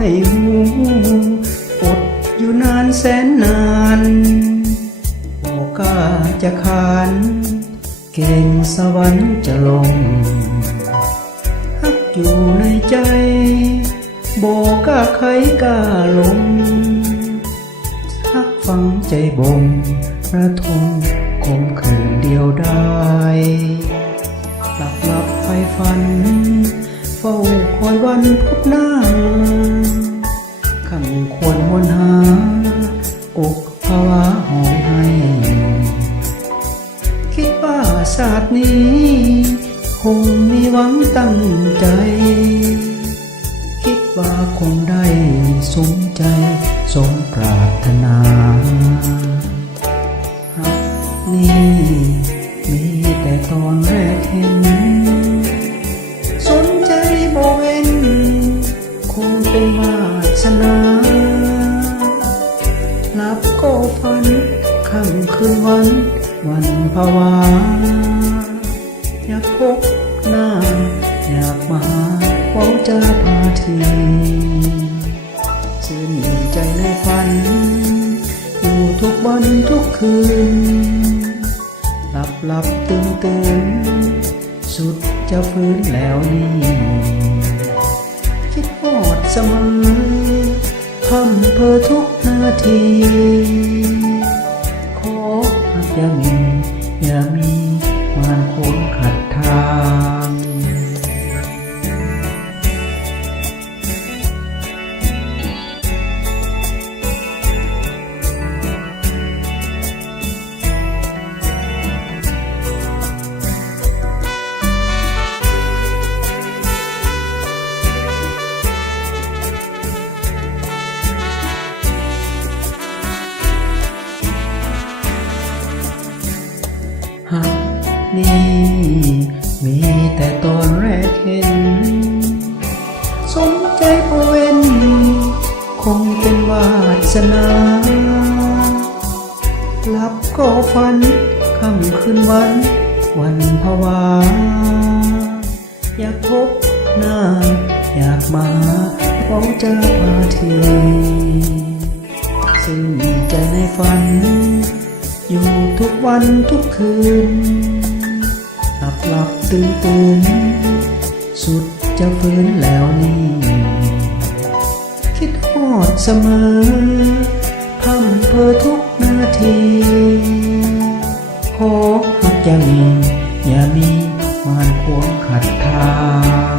ให้หูอดอยู่นานแสนนานบอกกล้าจะขานเก่งสวรรค์จะลงฮักอยู่ในใจบอกกล้าใครกล้าลงฮักฟังใจบ่งระทมคมคืนเดียวได้หลับไฟฝันเฝ้าคอยวันพบหน้าคำควรมนหาอกภาวะหอมให้คิดว่าศาสตร์นี้คงมีหวังตั้งใจคิดว่าคงได้สมใจสมปรารถนารักนี้มีแต่ตอนแรกเห็นสนใจบ่เว้นคงเป็นวาสนาหลับก็ฝันค่ำคืนวันภาวาอยากพบหน้าอยากมาเฝ้าจะพาทีชื่นใจในฝันอยู่ทุกวันทุกคืนหลับตื่นสุดจะฟื้นแล้วนี่คิดฮอดเสมอพำเพอทุกนาทีขอหักอย่ามีมารขวางขัดทางหักนี้มีแต่ตอนแรกเห็นสมใจผู้เว้นคงเป็นวาสนาหลับก็ฝันค่ำคืนวันภาวาอยากพบหน้าอยากมาเฝ้าจะพาทีซึ่งใจในฝันอยู่ทุกวันทุกคืนหลับตื่นสุดจะฟื้นแล้วนี่คิดฮอดเสมอพำเพอทุกนาทีขอหักอย่ามีมารขวางขัดทาง